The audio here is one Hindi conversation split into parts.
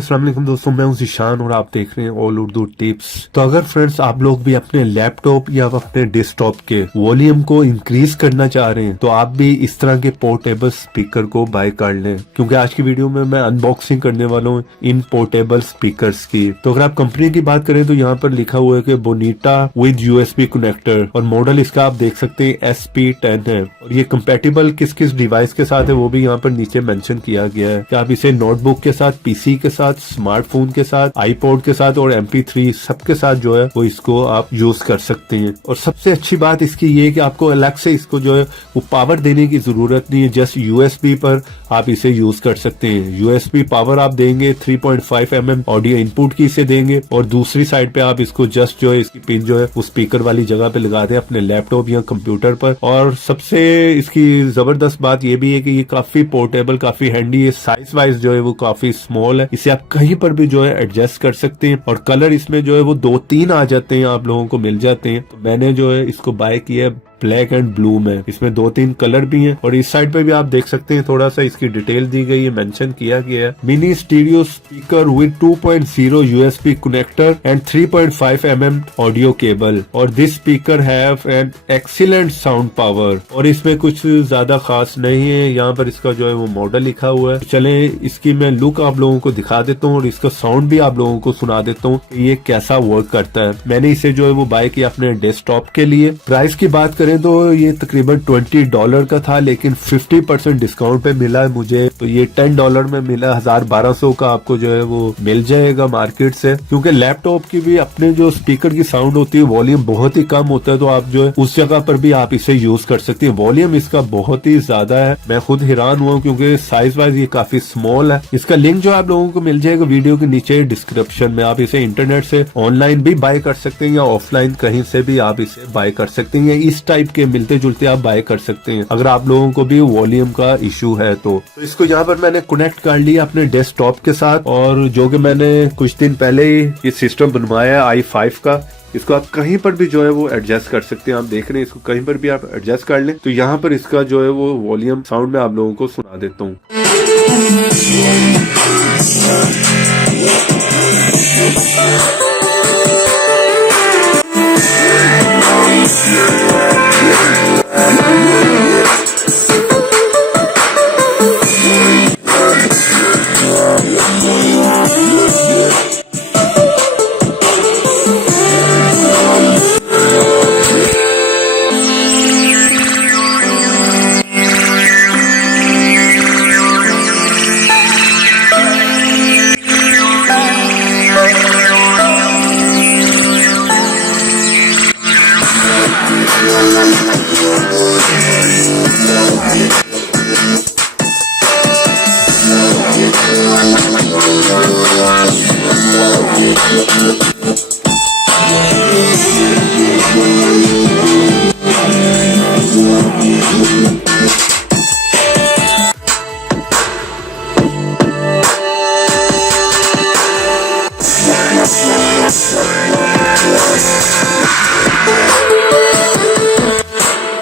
अस्सलाम वालेकुम दोस्तों, मैं हूं ज़ीशान और आप देख रहे हैं ऑल उर्दू टिप्स। तो अगर फ्रेंड्स आप लोग भी अपने लैपटॉप या अपने डेस्कटॉप के वॉल्यूम को इंक्रीज करना चाह रहे हैं तो आप भी इस तरह के पोर्टेबल स्पीकर को बाय कर लें, क्योंकि आज की वीडियो में मैं अनबॉक्सिंग करने वाला हूँ इन पोर्टेबल स्पीकर्स की। तो अगर आप कंपनी की बात करें तो यहाँ पर लिखा हुआ है कि बोनीटा विद यूएसबी कनेक्टर, और मॉडल इसका आप देख सकते हैं SP10 है, और ये कंपेटेबल किस किस डिवाइस के साथ है वो भी यहाँ पर नीचे मेंशन किया गया है कि आप इसे नोटबुक के साथ, पीसी के साथ, स्मार्टफोन के साथ, आईपॉड के साथ और MP3 सबके साथ जो है वो इसको आप यूज कर सकते हैं। और सबसे अच्छी बात इसकी ये है कि आपको अलग से इसको जो है वो पावर देने की जरूरत नहीं है, जस्ट यूएसबी पर आप इसे यूज कर सकते हैं। यूएसबी पावर आप देंगे, 3.5 mm ऑडियो इनपुट की इसे देंगे, और दूसरी साइड पे आप इसको जस्ट जो है इसकी पिन जो है वो स्पीकर वाली जगह पे लगा दें अपने लैपटॉप या कंप्यूटर पर। और सबसे इसकी जबरदस्त बात ये भी है कि ये काफी पोर्टेबल, काफी हैंडी है, साइज वाइज जो है वो काफी स्मॉल है, इसे आप कहीं पर भी जो है एडजस्ट कर सकते हैं। और कलर इसमें जो है वो 2-3 आ जाते हैं, आप लोगों को मिल जाते हैं। तो मैंने जो है इसको बाय किया है ब्लैक एंड ब्लू में, इसमें 2-3 कलर भी हैं। और इस साइड पे भी आप देख सकते हैं थोड़ा सा इसकी डिटेल दी गई है, मेंशन किया गया है। Mini stereo speaker with 2.0 USB connector and 3.5 mm audio cable, और this speaker have an excellent sound power. और इसमें कुछ ज्यादा खास नहीं है, यहाँ पर इसका जो है वो मॉडल लिखा हुआ है। चले इसकी मैं लुक आप लोगों को दिखा देता हूँ और इसका साउंड भी आप लोगों को सुना देता हूँ कि ये कैसा वर्क करता है। मैंने इसे जो है वो बाय किया अपने डेस्कटॉप के लिए। प्राइस की बात करें तो ये तकरीबन $20 का था, लेकिन 50% डिस्काउंट पे मिला है मुझे, तो ये $10 में मिला। 1200 का आपको जो है वो मिल जाएगा मार्केट से। क्योंकि लैपटॉप की भी अपने जो स्पीकर की साउंड होती है वॉल्यूम बहुत ही कम होता है, तो आप जो है उस जगह पर भी आप इसे यूज कर सकते हैं। वॉल्यूम इसका बहुत ही ज्यादा है, मैं खुद हैरान हुआ क्योंकि साइज वाइज ये काफी स्मॉल है। इसका लिंक जो आप लोगों को मिल जाएगा वीडियो के नीचे डिस्क्रिप्शन में। आप इसे इंटरनेट से ऑनलाइन भी बाय कर सकते हैं या ऑफलाइन कहीं से भी आप इसे बाय कर सकते हैं। इस टाइप के मिलते जुलते आप बाय कर सकते हैं अगर आप लोगों को भी वॉल्यूम का इशू है तो इसको यहाँ पर मैंने कनेक्ट कर लिया अपने डेस्कटॉप के साथ। और जो कि मैंने कुछ दिन पहले ही ये सिस्टम बनवाया है i5 का, इसको आप कहीं पर भी जो है वो एडजस्ट कर सकते हैं। आप देख रहे हैं इसको कहीं पर भी आप एडजस्ट कर लें। तो यहाँ पर इसका जो है वो वॉल्यूम साउंड में आप लोगों को सुना देता हूँ।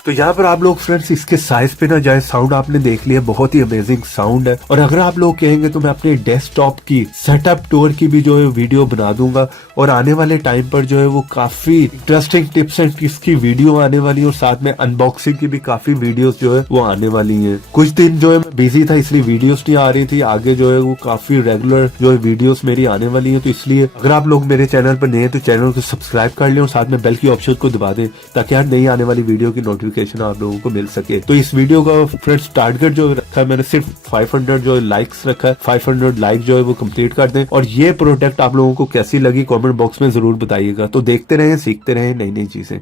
तो यहाँ पर आप लोग फ्रेंड्स इसके साइज पे ना जाए, साउंड आपने देख लिया, बहुत ही अमेजिंग साउंड है। और अगर आप लोग कहेंगे तो मैं अपने डेस्कटॉप की सेटअप टूर की भी जो है वीडियो बना दूंगा, और आने वाले टाइम पर जो है वो काफी इंटरेस्टिंग टिप्स एंड ट्रिक्स की वीडियो आने वाली है, और साथ में अनबॉक्सिंग की भी काफी वीडियोस जो है वो आने वाली हैं। कुछ दिन जो है मैं बिजी था इसलिए वीडियोस नहीं आ रही थी, आगे जो है वो काफी रेगुलर जो है वीडियोस मेरी आने वाली है। तो इसलिए अगर आप लोग मेरे चैनल पर नए हैं तो चैनल को सब्सक्राइब कर लें और साथ में बेल की ऑप्शन को दबा दें, ताकि हर नई आने वाली वीडियो की नोटिफिकेशन आप लोगों को मिल सके। तो इस वीडियो का फ्रेंड्स टारगेट जो रखा है मैंने सिर्फ 500 जो लाइक्स रखा है, 500 लाइक जो है वो कंप्लीट कर दें। और ये प्रोडक्ट आप लोगों को कैसी लगी कमेंट बॉक्स में जरूर बताइएगा। तो देखते रहें, सीखते रहें नई नई चीजें।